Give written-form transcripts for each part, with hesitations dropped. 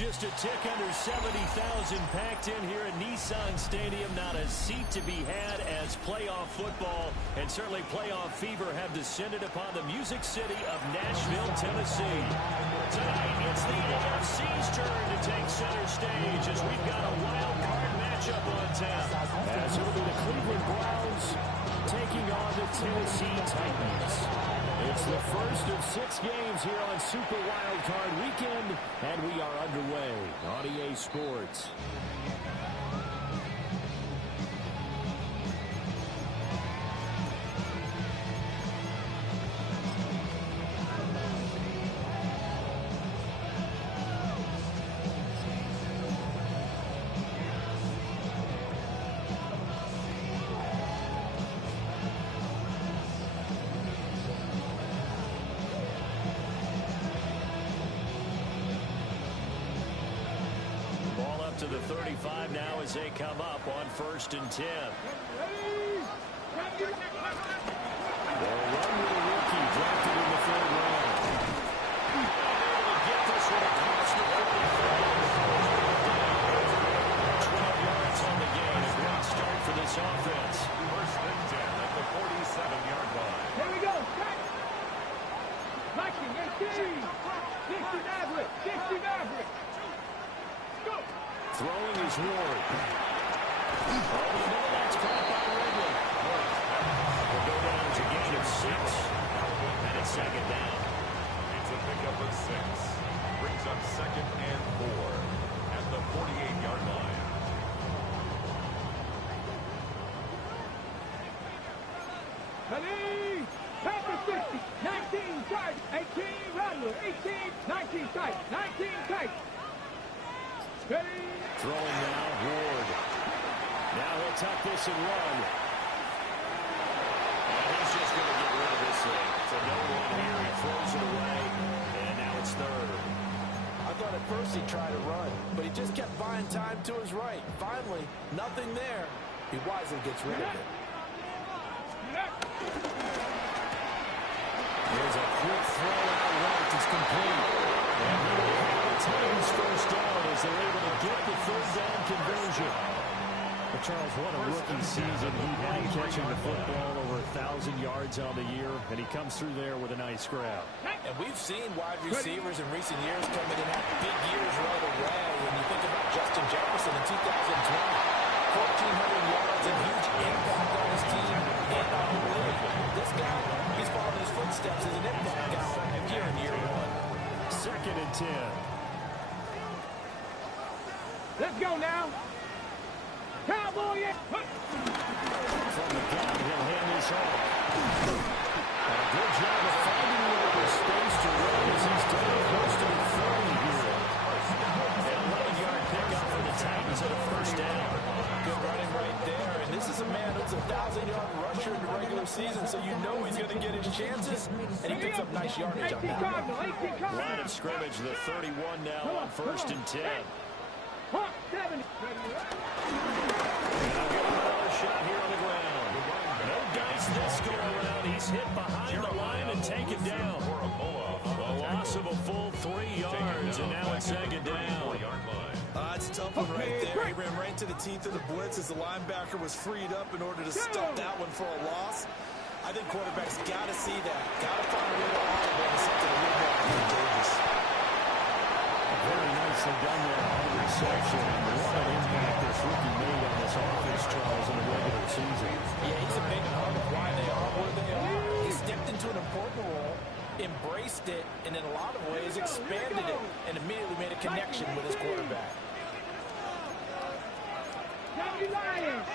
Just a tick under 70,000 packed in here at Nissan Stadium. Not a seat to be had as playoff football and certainly playoff fever have descended upon the Music City of Nashville, Tennessee. Tonight, it's the AFC's turn to take center stage as we've got a wild card matchup on tap. As it'll be the Cleveland Browns taking on the Tennessee Titans. It's the first of 6 games here on Super Wild Card Weekend, and we are underway on EA Sports. To the 35 now as they come up on 1st and 10. They'll run with a rookie drafted in the 3rd round. Able to get this one across the 45. 12 yards on the gain. A great start for this offense. 1st and 10 at the 47-yard line. Here we go. Viking, 18. 60 Maverick. 60 Maverick. Go. Throwing is Ward. Over the middle, that's caught by Ridley. Will go down as a gain of 6. And it's 2nd down. It's a pickup of 6. Brings up 2nd and 4 at the 48-yard line. Khalid, Panther 60, 19 tight, 18 Rattler, 18, 19 tight, 19 tight. Throwing now, Ward. Now he'll tuck this and run. And he's just going to get rid of this thing. So no one here. He throws it away. And now it's 3rd. I thought at first he'd try to run, but he just kept buying time to his right. Finally, nothing there. He wisely gets rid of it. There's a quick throw out right. It's complete. And he will have the Titans first down as they're able to get the 3rd down conversion. But Charles, what a rookie season he had catching the football over 1,000 yards on the year, and he comes through there with a nice grab. And we've seen wide receivers in recent years come in and have big years right away. When you think about Justin Jefferson in 2020, 1,400 yards and huge impact on his team and on the league. This guy, he's following his footsteps as an impact guy here in year 1. 2nd and 10. Let's go now. Cowboy. From the gun, he'll hand this off. A good job of finding a little space to run as he's down close to the 30 here. An 11-yard pickup for the Titans at a 1st down. Good running right there. And this is a man who's a 1,000-yard rusher in the regular season, so you know he's going to get his chances. And he picks up nice yardage on that. Line of scrimmage, the 31 now on 1st and 10. Hawk 70. And I'll give him another shot here on the ground. No dice this go around. He's hit behind the line and taken down. A loss of a full 3 yards, and now it's 2nd down. It's a tough one right there. He ran right to the teeth of the blitz as the linebacker was freed up in order to stop that one for a loss. I think quarterbacks got to see that. Got to find a way to audible into something a little more advantageous. Very nicely done there on the reception. What an impact this rookie made on this offense, Charles, in the regular season. Yeah, he's a big part of why they are where they are. He stepped into an important role, embraced it, and in a lot of ways expanded it, and immediately made a connection with his quarterback. 70 Lions.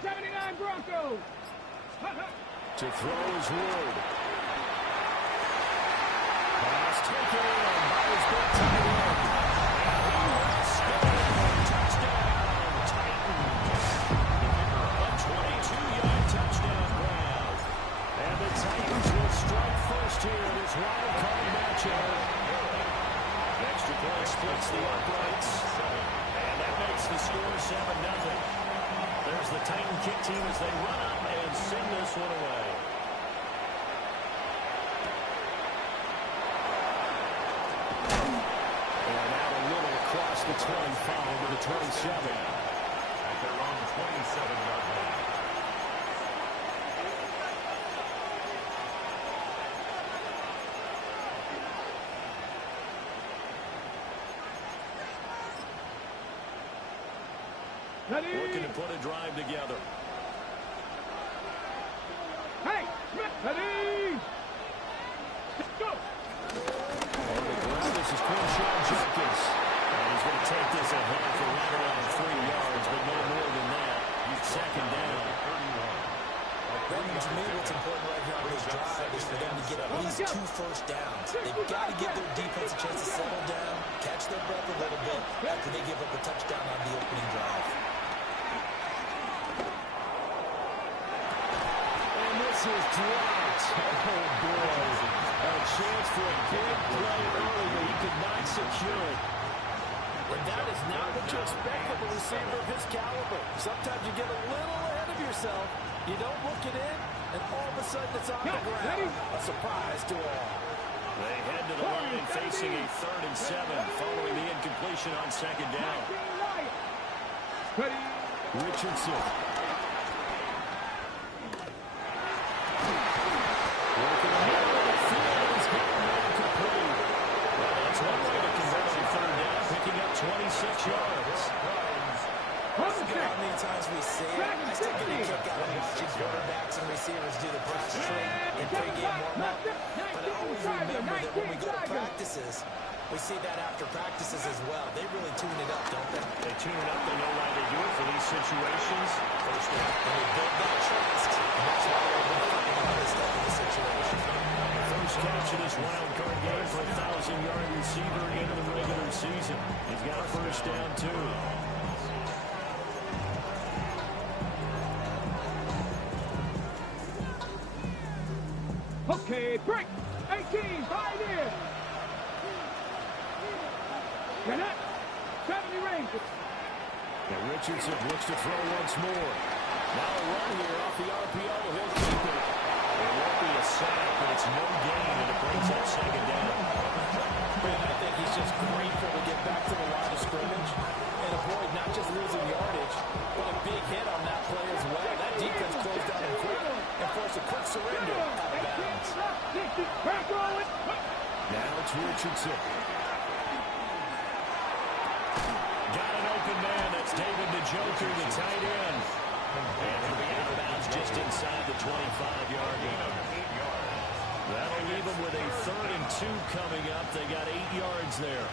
79 Broncos. To throw is Ward. Pass taken in by his big tight end. Touchdown, Titans. A 22-yard touchdown grab. And the Titans will strike first here in this wild card matchup. Extra point splits the uprights. And that makes the score 7-0. There's the Titan kick team as they run up and send this one away. the 25 to the 27. At their own 27-yard line. Looking to put a drive together. Hey, Smith, ready? Go. On the ground, this is Quinshon Judkins. And he's going to take this ahead for right around 3 yards, but no more than that. He's second down. Brandon, to me, what's important right here on this drive is for them to get at least 2 first downs. They've got to give their defense a chance to settle down, catch their breath a little bit after they give up a touchdown on the opening drive. And this is dropped. Oh, boy. A chance for a big play early, but he could not secure it. And that is not what you expect from a receiver of his caliber. Sometimes you get a little ahead of yourself. You don't look it in, and all of a sudden it's on the ground. A surprise to all. They head to the line facing a 3rd and 7 following the incompletion on second down. Richardson. Working ahead of the field. He's getting ready to complete. Well, that's one way to convert a 3rd down, picking up 26 yards. How many times we say it, I still get a kick out of watching quarterbacks and receivers do the practice trick in pregame warm-up. But I always remember that when we go to practices, we see that after practices as well. They really tune it up, don't they? They tune it up. They know why they do it for these situations. First down. And they build that trust. And that's why they've been fighting on this type of a situation. First catch of this wild card game for a 1,000-yard receiver into the regular season. He's got a first down, too. Okay, break. 18, 5 in. Cannot. 70 range. And Richardson looks to throw once more. Now a run here off the RPO. He'll keep it. It won't be a sack, but it's no gain, and it brings up second down. And I think he's just grateful to get back to the line of scrimmage and avoid not just losing yardage, but a big hit on that play as well. That defense closed down him quick and forced a quick surrender out of bounds. Now it's Richardson. Got an open man. That's David Njoku, the tight end. And he'll be out of bounds just inside the 25-yard line. That'll leave them with a 3rd and 2 coming up. They got 8 yards there.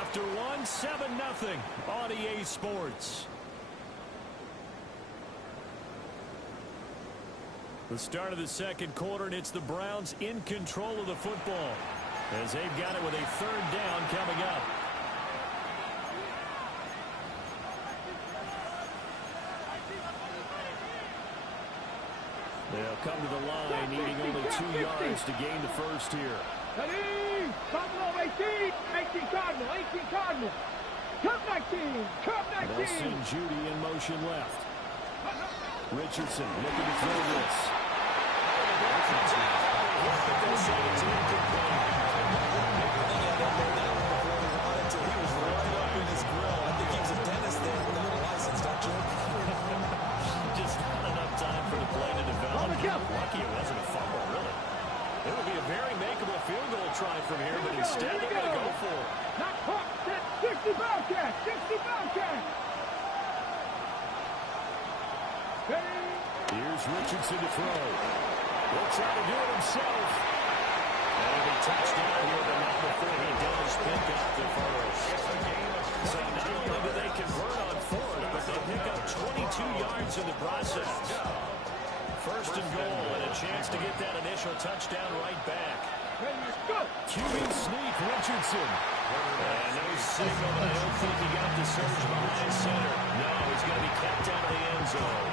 After one, 7-0 on EA Sports. The start of the second quarter, and it's the Browns in control of the football as they've got it with a 3rd down coming up. They'll come to the line, needing only 2 yards to gain the first here. Ready? Buffalo 18. 18 Cardinal. 18 Cardinal. Cup 19. Cup 19. They'll send Judy in motion left. Richardson looking to throw this. Lucky it wasn't a fumble, really. It would be a very makeable field goal try from here, but instead they're going to go for it. Not caught. 60 Bobcat. 60 Bobcat. Here's Richardson to throw. He'll try to do it himself. And he'll be touchdown here, but not before he does pick up the first. So not only do they convert on 4th, but they pick up 22 yards in the process. First and goal, and a chance to get that initial touchdown right back. QB sneak, Richardson. And no signal, but I don't think he got the surge behind center. No, he's going to be kept out of the end zone.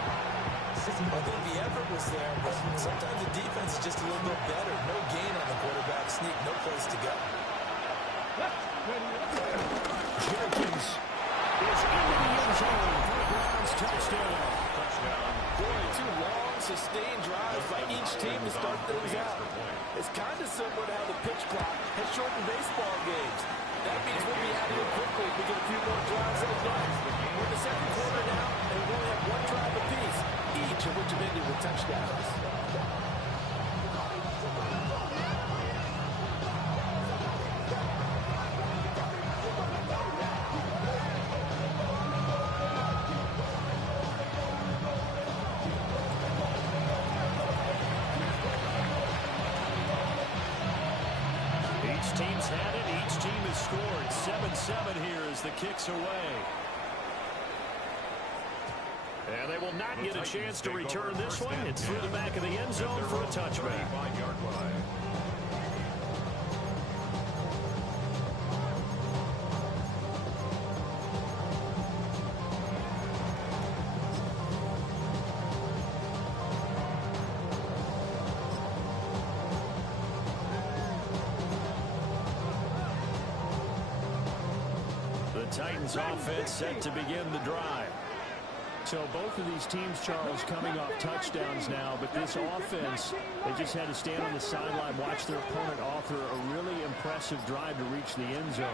I think the effort was there, but sometimes the defense is just a little bit better. No gain on the quarterback sneak, no place to go. Jenkins is into the end zone for a Browns touchdown. Boy, two long, sustained drives by each team to start things out. It's kind of similar to how the pitch clock has shortened baseball games. That means we'll be out of here quickly if we get a few more drives in the night. We're in the second quarter now, and we only have one drive apiece, each of which have ended with touchdowns. Each team's had it. Each team has scored. 7-7 here as the kick's away. And they will not get a chance to return this one. It's through the back of the end zone for a touchback. The Titans offense set to begin the drive. So both of these teams, Charles, coming off touchdowns now, but this offense, they just had to stand on the sideline, watch their opponent offer a really impressive drive to reach the end zone.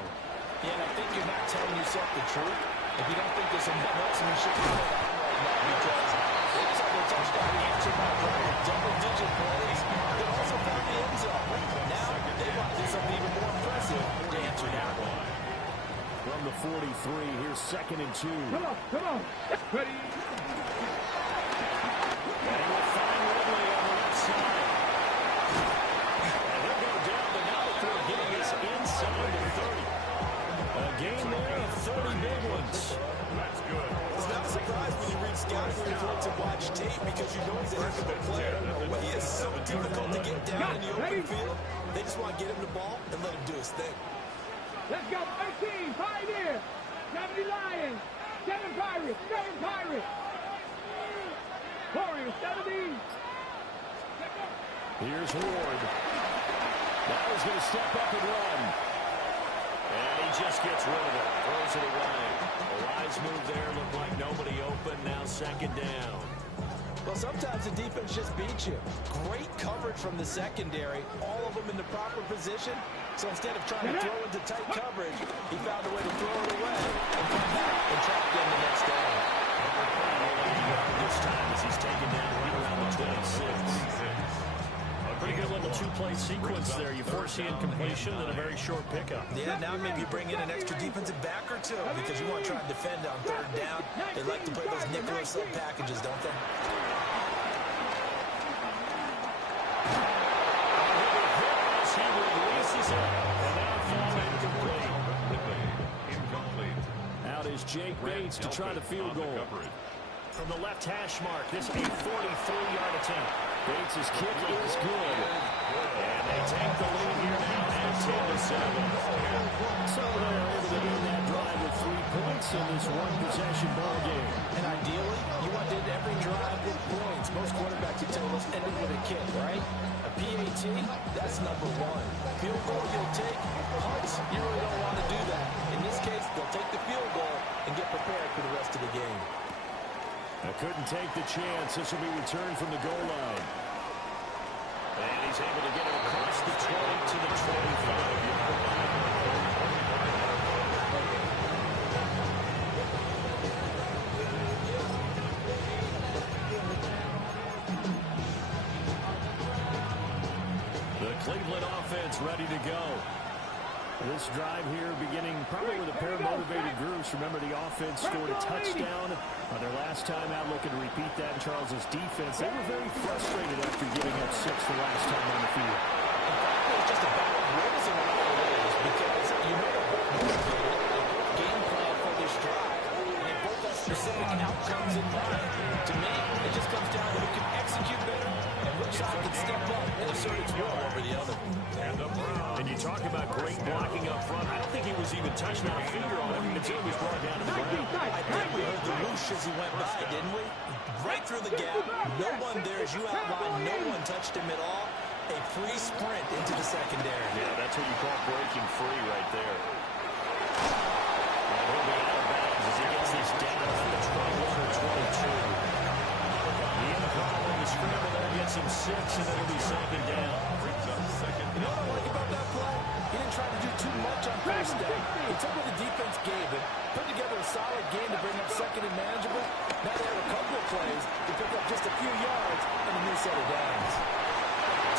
Yeah, and I think you're not telling yourself the truth if you don't think there's some marksmanship going on right now, because they just had their touchdown answered by a drive of double-digit plays that also found the end zone. Now they want to do something even more impressive to answer that one. From the 43, here's 2nd and 2. Come on. Ready. And we'll find Ridley on the left side. And he'll go down the now before getting us inside the 30. A game there of 30 big ones. That's good. It's not a surprise when you read scouting reports and watch tape, because you know he's a heck of a player. But he is so difficult to get down in the open field. They just want to get him the ball and let him do his thing. Let's go. 18. Pioneer. 70 Lions. 7 Pirates. 7 Pirates. Warriors. 70. Here's Ward. Now he's going to step up and run. And he just gets rid of it. Throws it away. A wise move there. Looked like nobody open. Now 2nd down. Well, sometimes the defense just beats you. Great coverage from the secondary. All of them in the proper position. So instead of trying to throw into tight coverage, he found a way to throw it away and come back and track in the next down. This time as he's taken down right around the 26. A pretty good little two-play sequence there. You force the incompletion and a very short pickup. Yeah, now maybe bring in an extra defensive back or two, because you want to try and defend on 3rd down. They like to play those nickel or sub packages, don't they? He releases it, and now falls incomplete. Out is Jake Bates to try the field goal. From the left hash mark, this is a 43-yard attempt. Bates' kick is good. And they take the lead here now at 10-7. So they are able to end that drive with 3 points in this one-possession ball game. And ideally, you want to end every drive with points. Most quarterbacks, you tell us, ending with a kick, right? A PAT, that's number 1. Field goal you'll take. Punts, you really don't want to do that. In this case, they'll take the field goal and get prepared for the rest of the game. I couldn't take the chance. This will be returned from the goal line. And he's able to get it across the 20 to the 25-yard line. The Cleveland offense ready to go. This drive here beginning probably with a pair of motivated groups. Remember, the offense scored a touchdown on their last time out, looking to repeat that in Charles's defense. They were very frustrated after giving up 6 the last time on the field. In fact, it was just a battle of wills in a lot of ways, because you know they're both motivated. They both game plan for this drive, and they both have specific outcomes in mind. To me, it just comes down to who can execute better and which side can step up and assert its will over the other. And you talk about great blocking up front. I don't think he was even touching a finger on him until he was brought down to the ground. I think we heard the whoosh as he went by, didn't we? Right through the gap. No one there, as you outlined. No one touched him at all. A free sprint into the secondary. Yeah, that's what you call breaking free right there. And he'll be out of bounds as and it'll be second down. Brings up second You know what I like about that play? He didn't try to do too much on first down. He took what the defense gave him, put together a solid game to bring up second and manageable. Now they have a couple of plays to pick up just a few yards and a new set of downs.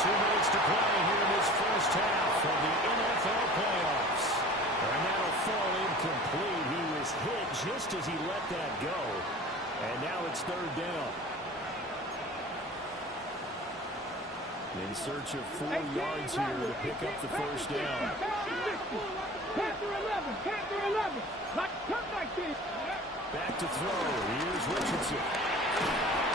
2 minutes to play here in this first half of the NFL playoffs. And that'll fall incomplete. He was hit just as he let that go. And now it's third down. In search of 4 yards here to pick up the first down. Panther 11, Panther 11. Come like this. Back to throw. Here's Richardson.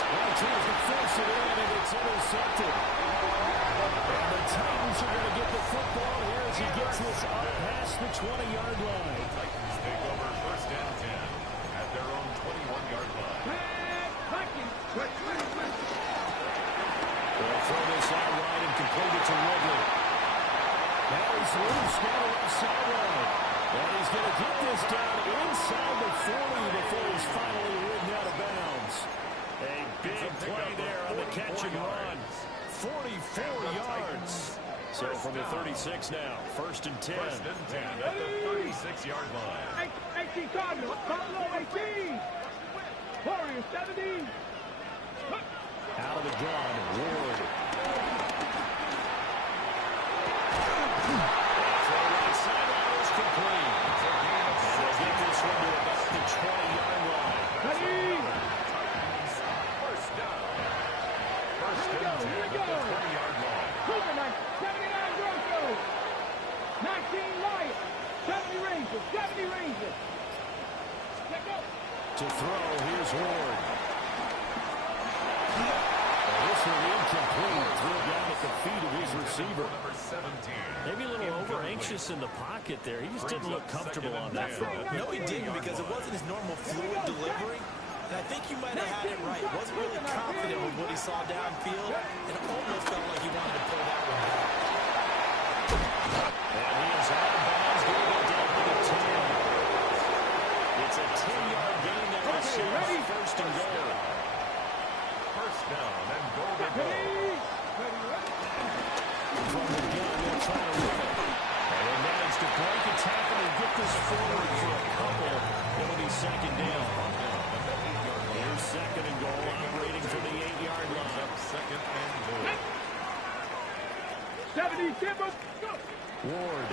One team's to force it in, and it's intercepted. And the Titans are going to get the football here as he gets this up past the 20-yard line. Titans take over first and 10 at their own 21-yard line. They'll throw this out wide and complete it to Ridley. Now he's loose down the left sideline. And he's going to get this down inside the 40 before he's finally ridden out of bounds. A big play there on the catch and run. 44 yards. So from the 36 now, first and 10. First and 10 at the 36-yard line. 18 Cardinals, Buffalo 18. Warriors 17. Out of the gun, Ward. Throw right sideline is complete. And they'll get this one to about the 20-yard line. First down. First and 10 at the 20-yard line. 79 Broncos. 19 Lions. 70 Rangers. 70 Rangers. Let's go. To throw, here's Ward. This one incomplete. Threw it down at the feet of his receiver. Number 17. Maybe a little over-anxious in the pocket there. He just didn't look comfortable on that throw. No, he didn't, because it wasn't his normal fluid delivery. And I think you might have had it right. He wasn't really confident with what he saw downfield, and it almost felt like he wanted to pull that one back. And he is out of bounds, getting it down to the 10. It's a 10-yard gain there. Ready? First and goal. First down and goal to go. From the gun, they'll try to run it. And they manage to break a tackle and get this forward for a couple. It'll be second down. Here's second and goal, operating from the 8-yard line. Second and goal. 70 Timber. Ward.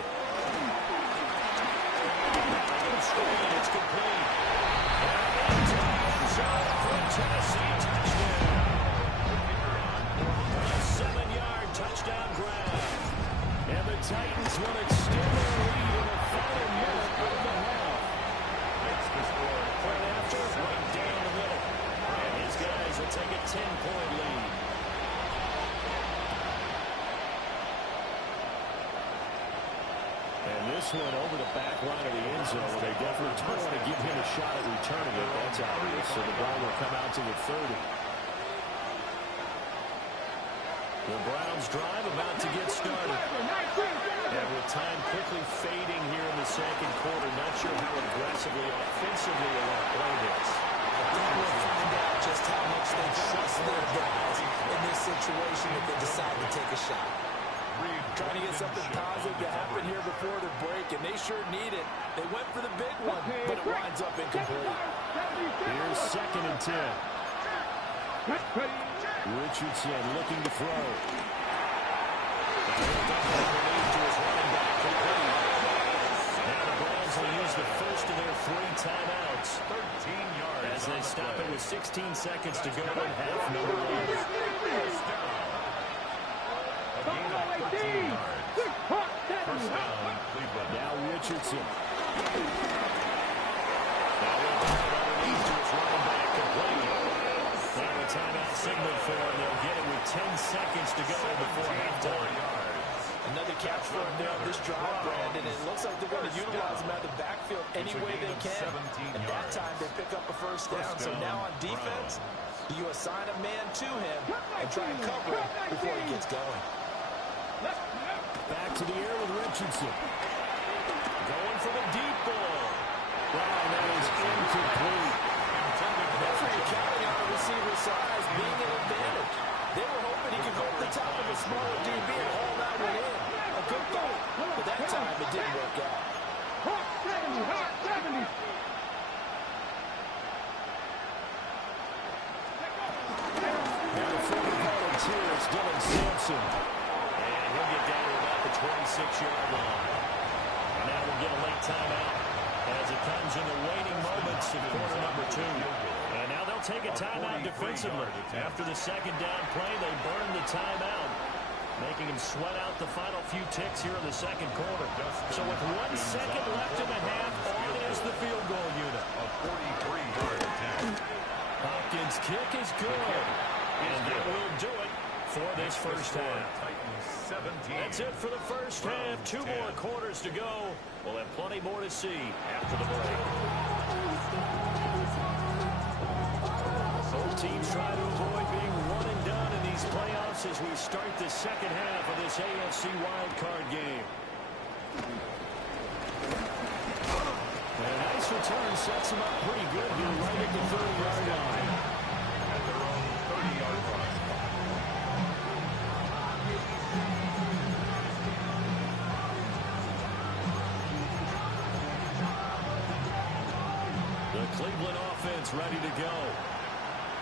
It's complete. From Tennessee, touchdown. A 7-yard touchdown grab. And the Titans will extend their lead in the final minute of the half. Makes the score Right after, right down the middle. And his guys will take a 10-point lead. And this one over the back line of the end zone. They definitely don't want to give him a shot at returning it. That's obvious. So the ball will come out to the 30. The Browns drive about to get started. And with time quickly fading here in the second quarter, not sure how aggressively, offensively they want to play this. I think we'll find out just how much they trust their guys in this situation if they decide to take a shot. Trying to get something positive to happen here before the break, and they sure need it. They went for the big one, but it winds up incomplete. Here's second and 10. Richardson looking to throw. Now the Browns will use the first of their 3 timeouts 13 yards as they stop it with 16 seconds to go in half number 1. First down. A gain of 13 yards. First down, Cleveland. Now Richardson. Now they'll back it underneath to his running back complete. Now a timeout signal for him. They'll get it with 10 seconds to go before halftime. Another catch for him there on this drive, Brandon. And it looks like they're going to utilize him out of the backfield any way they can. At that time, they pick up a first down. So now on defense, you assign a man to him and try and cover him before he gets going. Back to the air with Richardson. Going for the deep ball. Wow, that is incomplete. That's where you're counting on a receiver's size being an advantage. They were hoping he could go up the a smaller DB and haul that one in. A good thought, but that time it didn't work out. Hawk 70, Hawk 70. Now the former volunteer is Dylan Sampson. And he'll get down to about the 26-yard line. And now we'll get a late timeout as it comes in the waning moments of quarter number 2. And now they'll take a timeout defensively. After the second down play, they burn the timeout, making them sweat out the final few ticks here in the second quarter. So with 1 second left in the half, on is the field goal unit. A 43-yard attempt. Hopkins' kick is good. And that will do it for this first half. Titans 17. That's it for the first half. 2 more quarters to go. We'll have plenty more to see after the break. Both teams try to avoid being one and done in these playoffs as we start the second half of this AFC wildcard game. And a nice return sets them up pretty good here right at the 30-yard line. At their own 30-yard line. The Cleveland offense ready to go.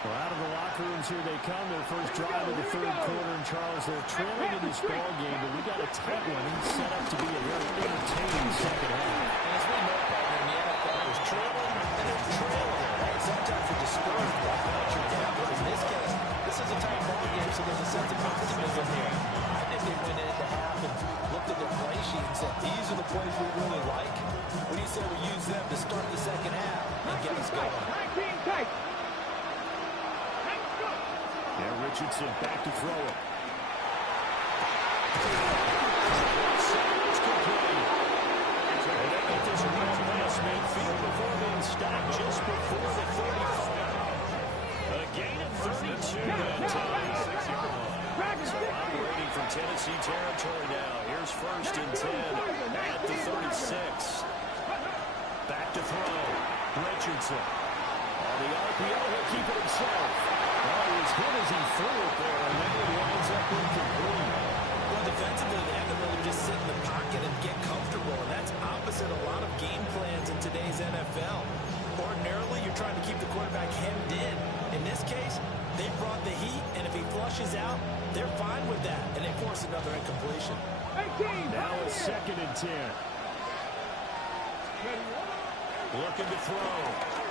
Well, out of the locker rooms here they come. Their first drive of the third quarter. And Charles, they're trailing in this ball game, but we got a tight one set up to be a very entertaining second half. And as we know, partner, in the NFL, there's trailing and there's trailing. Right? Sometimes you're discouraged by how much you're down. But in this case, this is a tight ball game, so there's a sense of optimism here. I think they went into half and looked at their play sheet and said, these are the plays we really like. What do you say we use them to start the second half and get us going? 19 tight. Yeah, Richardson back to throw it. And they get this around past midfield before being stopped just before the 35. A gain of 32 that time. So operating from Tennessee territory now. Here's first and 10 at the 36. Back to throw. Richardson. On the RPO, he'll keep it himself. Well, he was hit as he threw it there, and then it winds up incomplete. Well, defensively, they have to really just sit in the pocket and get comfortable, and that's opposite a lot of game plans in today's NFL. Ordinarily, you're trying to keep the quarterback hemmed in. In this case, they brought the heat, and if he flushes out, they're fine with that, and they force another incompletion. 18. Now a second and 10. Looking to throw.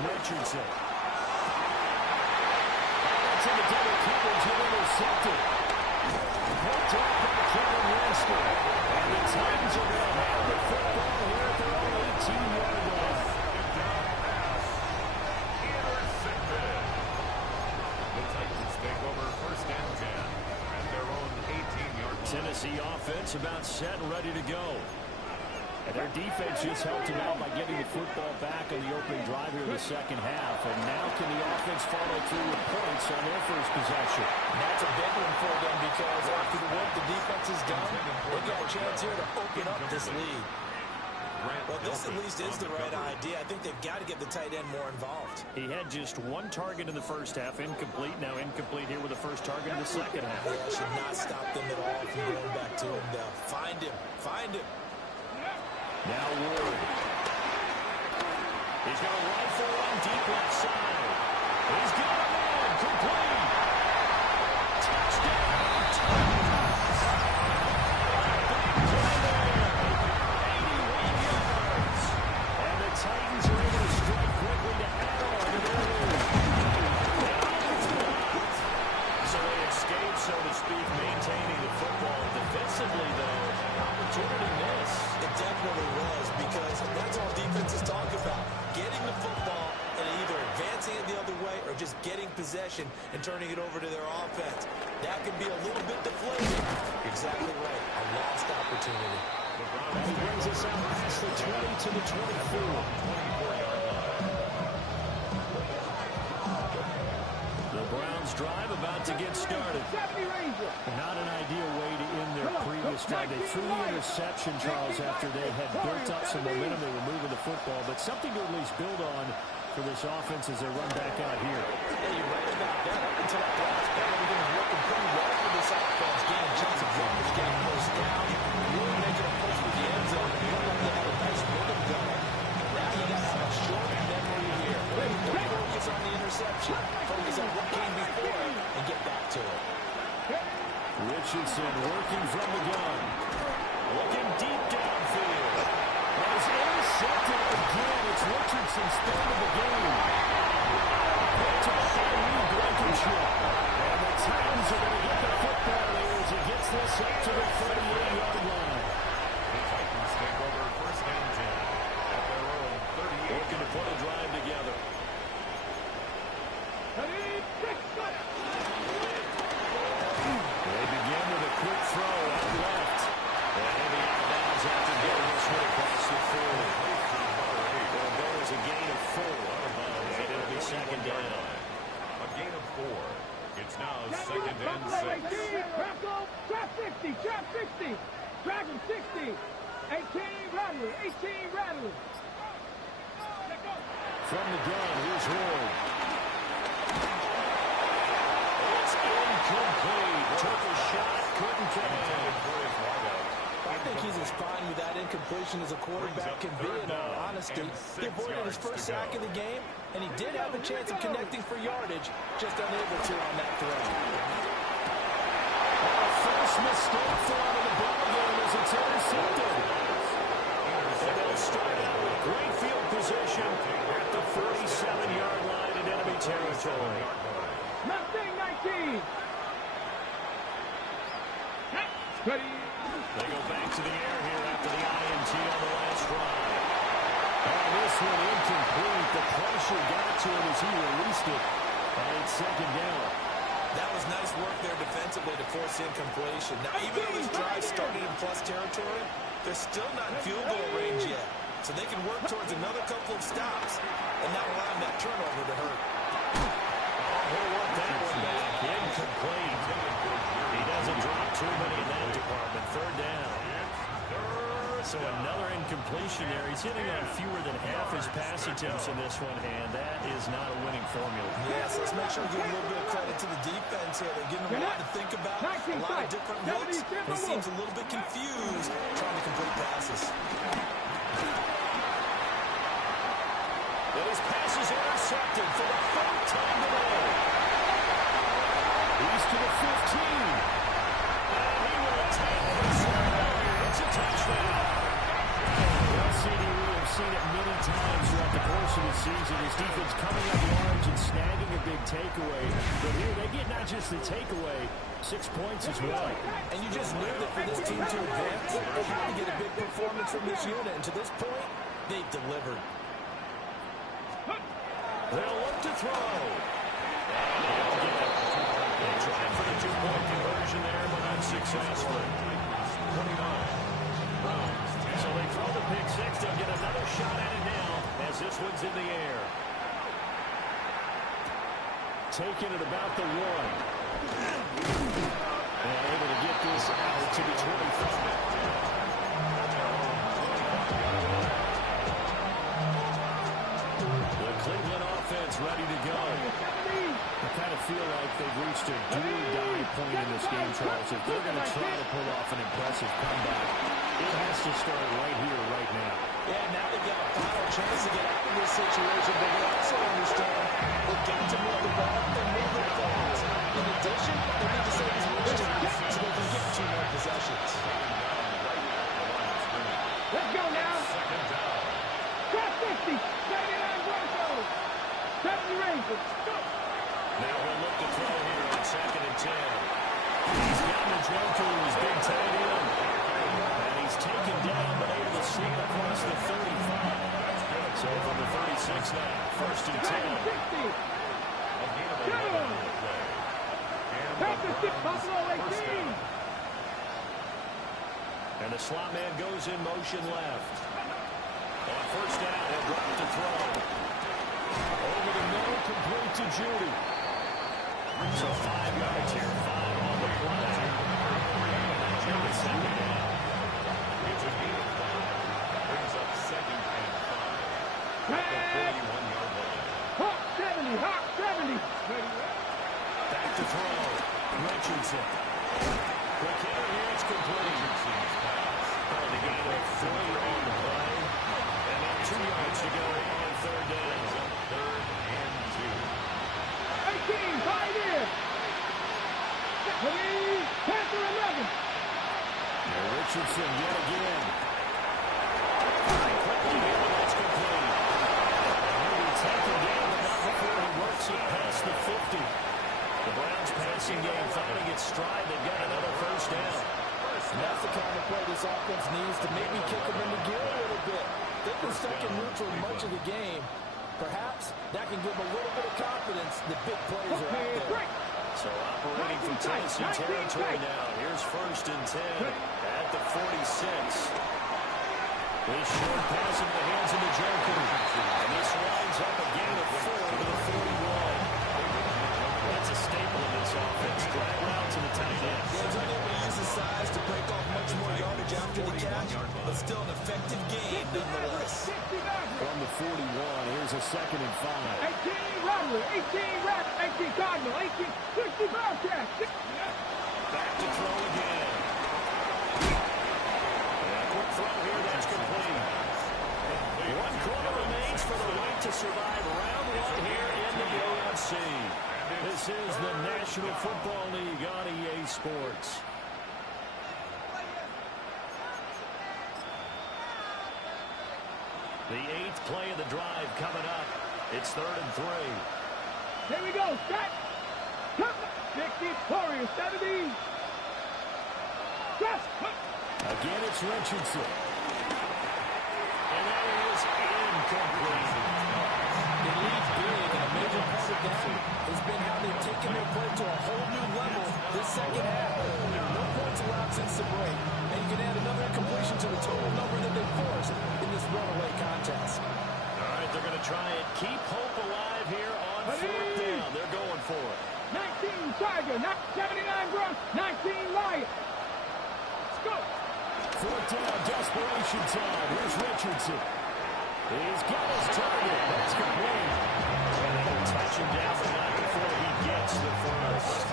Richardson. That's in the double coverage and intercepted. Picked up by Kevin Wester. And the Titans are going to have the football here at their own 18-yard line. Intercepted. The Titans take over first and 10 at their own 18-yard line. Tennessee offense about set and ready to go. And their defense just helped them out by getting the football back on the opening drive here in the second half. And now can the offense follow through with points on their first possession? And that's a big one for them because after the work the defense has done, they've got a chance here to open up this lead. Well, this at least is the right idea. I think they've got to get the tight end more involved. He had just one target in the first half, incomplete. Now incomplete here with the first target in the second half. Yeah, should not stop them at all from going back to him, though. Find him. Find him. Now Ward. He's got a rifle on deep left side. He's got a man. Complete. Touchdown. Titans. Big play there. 81 yards. And the Titans are able to strike quickly to add on to their lead. So they escape, so to speak, maintaining the football. Defensively, though, opportunity missed. It definitely was because that's all defenses talk about. Getting the football and either advancing it the other way or just getting possession and turning it over to their offense. That can be a little bit deflating. Exactly right. A lost opportunity. And he brings us out past the 20 to the 24. The Browns drive about to get started. Not an ideal way to end their previous drive. They threw the interception, Charles, after they had built up some momentum. They were moving the football, but something to at least build on for this offense as they run back out here. Yeah, you're right about that. Up until that last play, everything was working pretty well for this offense. Getting chance of yardage, getting first down, really making a push for the end zone. It looked like they had a nice rhythm going. Now you got to have a short memory here. Don't focus on the interception. Focus on what came before it and get back to it. Richardson working from the gun. Looking deep downfield. That is intercepted again. It's Richardson's third of the game. Picked off by Lee Blankenship. And the Titans are going to get the football there as he gets this up to the 38-yard line. The Titans take over first and 10 at their own 38. Looking to put a drive together. They begin with a quick throw out left. And in the outbounds after getting this one across the field. Well, there is a gain of 4. And it'll be second down. A gain of 4. It's now second and 6. Trap 50, trap 60. Drag him 60. 18 Rattler, 18 Rattler. From the gun, here's Ward. It's incomplete. Took a shot, couldn't connect. I think he's as fine with that incompletion as a quarterback can be, in all honesty. He avoided his first sack of the game, and he did have a chance of connecting for yardage, just unable to on that throw. First mistake for him in the ball game as it's intercepted. And they'll start it. Great field position at the 47-yard line in enemy territory. Mustang 19. Ready. They go back to the air here after the INT on the last drive. This one incomplete. The pressure got to him as he released it. And it's second down. That was nice work there defensively to force incompletion. Now, even though this drive started in plus territory, they're still not in field goal range yet. So they can work towards another couple of stops and not allow that turnover to hurt. He'll work that one back. Incomplete. He doesn't drop too many in that department. Third down. So another incompletion there. He's hitting on fewer than half his pass attempts in this one, and that is not a winning formula. Yes, let's make sure we give a little bit of credit to the defense here. They're giving him a lot to think about, a lot of different looks. He seems a little bit confused trying to complete passes. And his pass is intercepted for the third time today. He's to the 15. And he will take this one. It's a touchdown. Well, CD, we have seen it many times throughout the course of the season. His defense coming up large and snagging a big takeaway. But here they get not just the takeaway, 6 points as well. And you just knew that for this team to advance, they had to get a big performance from this unit. And to this point, they've delivered. They'll look to throw. They tried for the 2-point conversion there, but unsuccessful. 29. So they throw the pick six. They'll get another shot at it now as this one's in the air. Taking it about the 1. And able to get this out to the 25. Cleveland offense ready to go. I kind of feel like they've reached a do-or-die point in this game, Charles. If they're going to try to pull off an impressive comeback, it has to start right here, right now. Yeah, now they've got a final chance to get out of this situation, but they also understand they've got to move the ball and move it forward. In addition, they need to save as much time so they can get 2 more possessions. Let's go now. Second down. Trap 50. 79 Broncos. 70 Rangers. Go. Now we'll look to throw here on second and 10. He's got the Joker, who's been tied in. And he's taken down, but able to sneak across the 35. So from the 36 now, first and 10. 60. Pass the 6, Buffalo 18. And the slot man goes in motion left. On first down, he'll drop to throw. Over the middle, complete to Judy. So 5 yards here, 5 on the play. Judy second down. It's a gain of 5. Brings up second and 5. At the 41-yard line. Richardson. Quick hitter here, it's complete. The gain of 4 on the play. And now 2 yards to go on third down. 3rd and 2. 18, 5 in. Panther 11. And Richardson yet again. Quickly here, that's complete. He'll be taken down, but not before he works it past the 50. The Browns passing game finding its stride. They've got another first down. And that's the kind of play this offense needs to maybe kick them into gear a little bit. They've been stuck in neutral much of the game. Perhaps that can give them a little bit of confidence that big plays are out there. So operating from Tennessee territory now. Here's 1st and 10 at the 46. This short pass into the hands of Njoku. And this winds up a gain of 4 to the 41. That's a staple in this offense. Drag route to the tight end. He's unable to use his size to break off much more yardage after the catch, but still an effective game nonetheless. From the 41, here's a 2nd and 5. 18 Rattler, 18 Rat, 18 Cardinal, 18 60 Bobcat. Back to throw again. And a quick throw here, that's complete. 1 quarter remains for the right to survive round 1 here in the AFC. This is the National Football League on EA Sports. The 8th play of the drive coming up. It's 3rd and 3. Here we go. Set. 60. Warriors 70. Set. Again, it's Richardson. And that is incomplete. It leads big, and a major part of that has been how they've taken their play to a whole new level this second half. No points allowed since the break, and you can add another incompletion to the total number that they forced in this runaway contest. All right, they're going to try and keep hope alive here on 4th down. They're going for it. 19 Tiger, 79 Bronx, 19 Lion. Let's go. 4th down, desperation time. Here's Richardson. He's got his target. That's complete. And they'll touch him down, but not before he gets the first.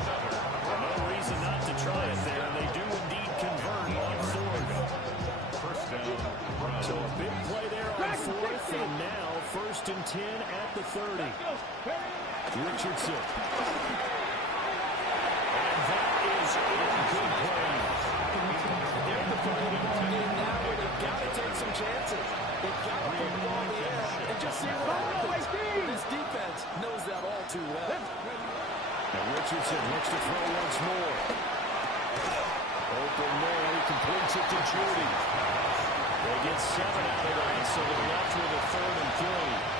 No reason not to try it there, and they do indeed convert on 4th. First down. So a big play there on 4th, and now 1st and 10 at the 30. Richardson. And that is incomplete. They're the part of the ball game now where they've got to take some chances. They've got to put the ball in the air and just see what happens. This defense knows that all too well. And Richardson looks to throw once more. Open there, he completes it to Judy. They get 7 out of that, so they're left with a 3rd and 3.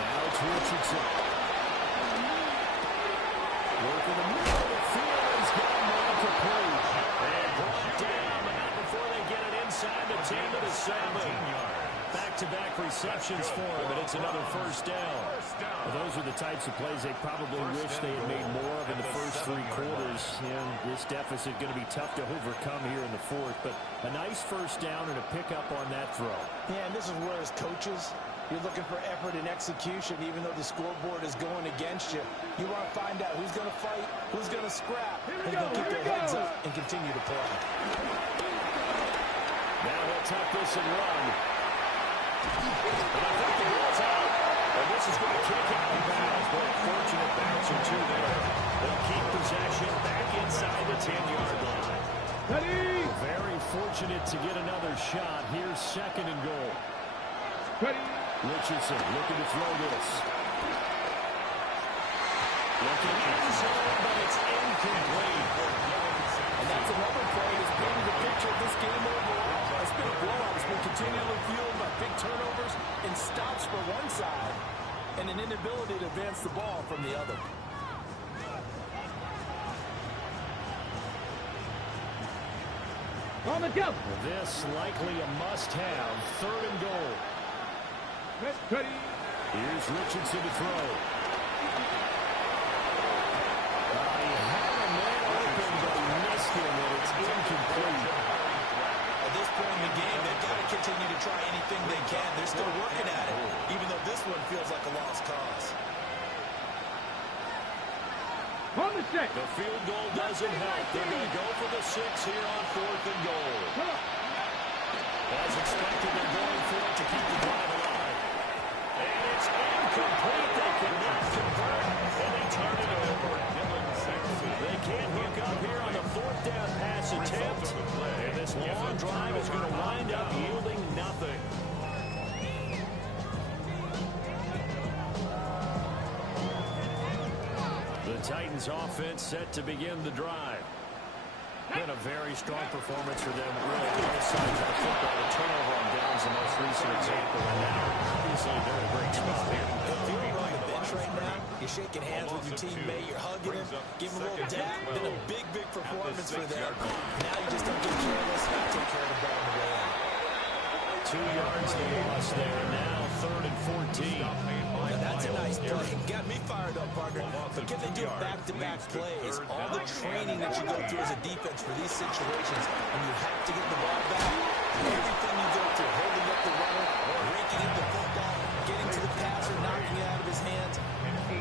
Now it's Richardson. Working the middle of the field. He's got a man complete. And brought down, but not before they get it inside the 10 to the 7. Back-to-back receptions for him, and it's another 1st down. Well, those are the types of plays they probably wish they had made more of in the first 3 quarters. And this deficit going to be tough to overcome here in the 4th. But a nice 1st down and a pickup on that throw. Yeah, and this is where as coaches, you're looking for effort and execution, even though the scoreboard is going against you. You want to find out who's going to fight, who's going to scrap, who's going to keep their heads up and continue to play. Now he'll tuck this and run. And I think the ball's out. And this is going to kick out of bounds. But a fortunate bounce or 2 there. They'll keep possession back inside the 10-yard line. Ready. Very fortunate to get another shot. Here's 2nd and goal. Ready. Richardson looking to throw this. Looking end zone, but it's incomplete. And that's another play that's painted the picture of this game overall. It's been a blowout. It's been continually fueled by big turnovers and stops for one side and an inability to advance the ball from the other. On the jump. This likely a must-have. 3rd and goal. Ready. Here's Richardson to throw. He had a man open, but he missed him, and it's incomplete. At this point in the game, they've got to continue to try anything they can. They're still working at it, even though this one feels like set. The field goal doesn't help. They're going to go for the 6 here on 4th and goal. As expected, they're going for it to keep the drive alive. And it's incomplete. They cannot convert, and they turn it over. They can't hook up here on the 4th down pass attempt. And this long drive is going to wind up yielding nothing. The Titans offense set to begin the drive. Been a very strong performance for them, really, both sides of the football. The turnover on downs, the most recent example, and now, obviously, they're in a great spot here. If you're on the bench right now, you're shaking hands with your teammate, you're hugging him, giving him a little dap. Been a big, big performance for them. Now you just don't get careless, you take care of the ball on the way in. 2 yards they lost there. Now 3rd and 14. Now that's a nice play. Got me fired up, partner. But can they do back-to-back plays? All the training that you go through as a defense for these situations, and you have to get the ball back. Everything you go through, holding up the runner, breaking up the football, getting to the passer, knocking it out of his hands.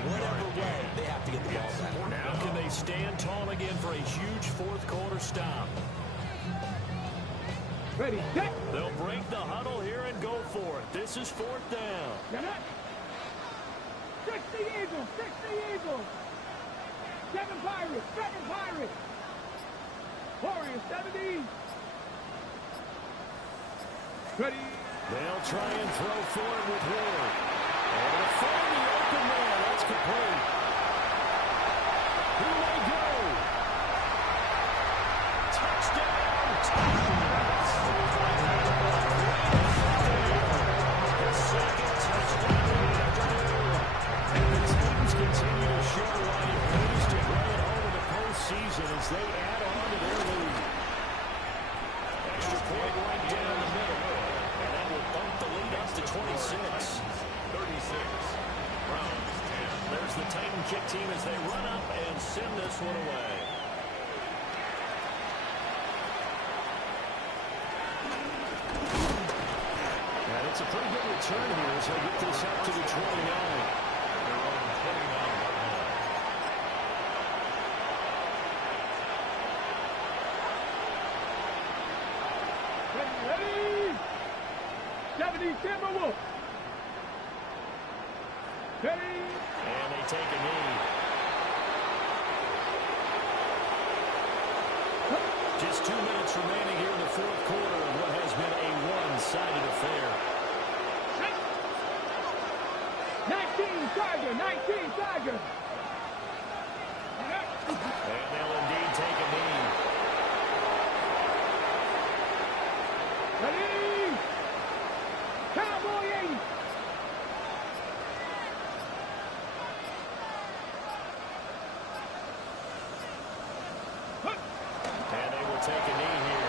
Whatever way, they have to get the ball back. Now can they stand tall again for a huge 4th quarter stop? Ready, set. They'll break the huddle here and go for it. This is 4th down. Get it. 60 Eagles, 60 Eagles. 7 Pirates, 7 Pirates. Warriors, 70. Ready. They'll try and throw for it with Ward. And to find the open man. That's complete. Here they go. Touchdown, Titans. The second touchdown of the afternoon. And the Titans continue to show why you're pleased to bring it home in the postseason as they add on to their lead. Extra point right down the middle. And that will bump the lead up to 26. 36. Browns 10. There's the Titan kick team as they run up and send this one away. And it's a pretty good return here as they get this up to the 29. Their own 29-yard line. Ready. 70 Timberwolves. Ready. And they take a knee. Just 2 minutes remaining here in the 4th quarter of what has been a one-sided affair. 19 Tiger, 19 Tiger. And they'll indeed take a knee. Ready. Cowboy 80. And they will take a knee here.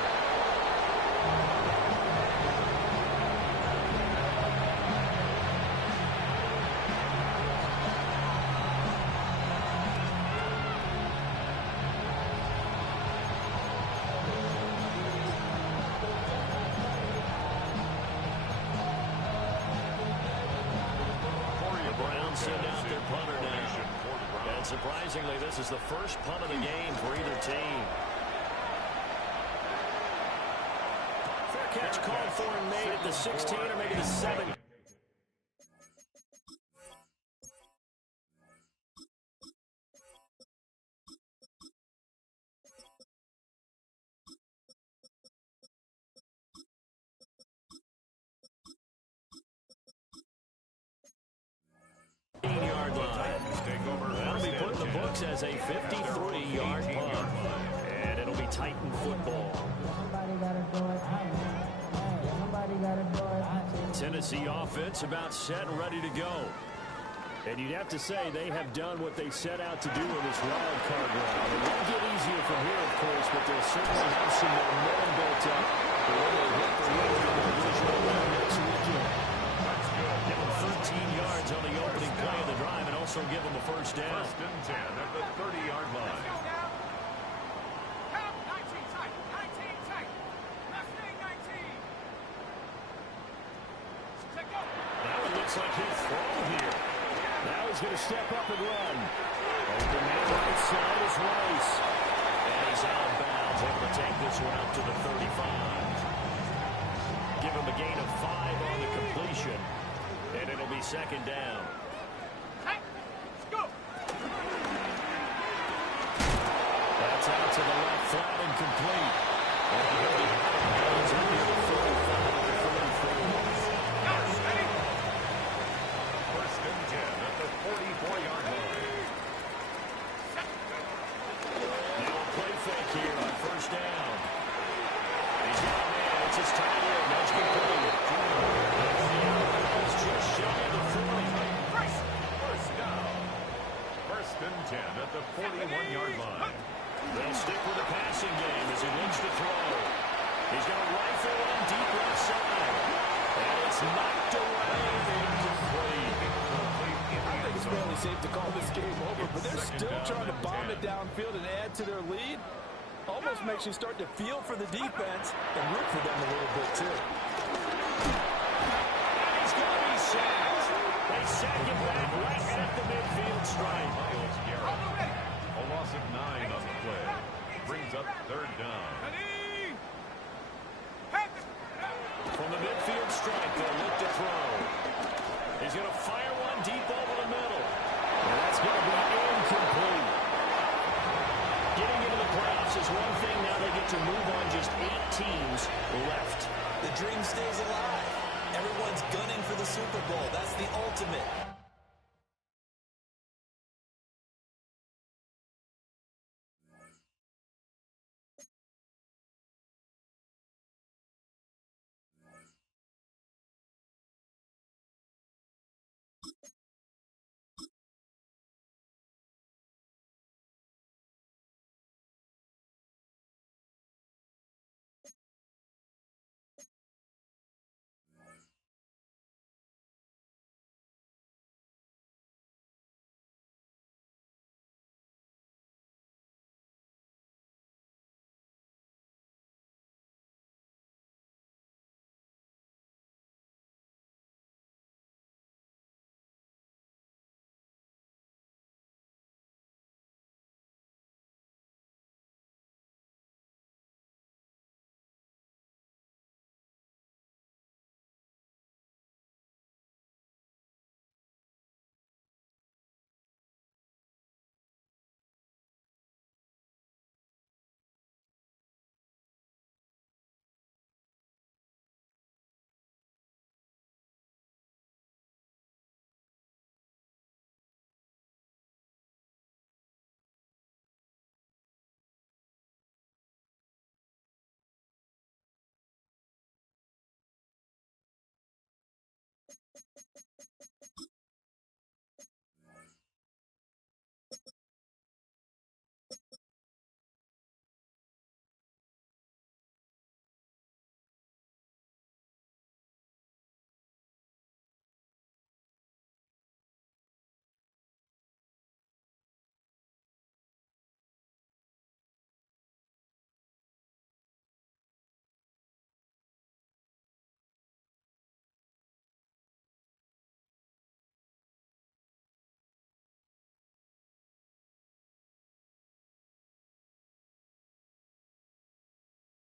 The Browns send out their punter now. And surprisingly, this is the first punt of the game for either team. Fair catch called for and made at the 16 or maybe the 7. Yard line. That'll be put in the books as a 53-yard punt. And it'll be Titan football. Tennessee offense about set and ready to go. And you'd have to say they have done what they set out to do in this wild card round. It won't get easier from here, of course, but they'll certainly have some momentum built up for when they hit the road in the divisional round next weekend. Give them 13 yards on the opening play of the drive and also give them a first down. 1st and 10 at the 30-yard line. Now it looks like he'll throw here. That was He's going to step up and run. Open man right side is Rice. And he's out of bounds, able to take this one out to the 35. Give him a gain of 5 on the completion. And it'll be second down. That's out to the left, flat and complete. And he'll be out of bounds at near the 45 to 34. First and 10 at the 44-yard line. Now a play fake here on first down. He's got a man. It's his tight end. That's complete. It's just shy of the 40. First down. First and 10 at the 41-yard line. They'll stick with the passing game as he looks to throw. He's got a rifle one deep left side. And it's knocked away. Incomplete. I think it's fairly safe to call this game over, but they're still trying to bomb it downfield and add to their lead. Almost makes you start to feel for the defense and root for them a little bit, too. He's going to be sacked. They sack him back right at the midfield stripe. Myles Garrett. A loss of 9 on the play. Brings up third down. From the midfield stripe, they'll look to throw. He's going to fire one deep over the middle. And that's going to be incomplete. Getting into the playoffs is one thing. Now they get to move on just 8 teams left. The dream stays alive. Everyone's gunning for the Super Bowl. That's the ultimate.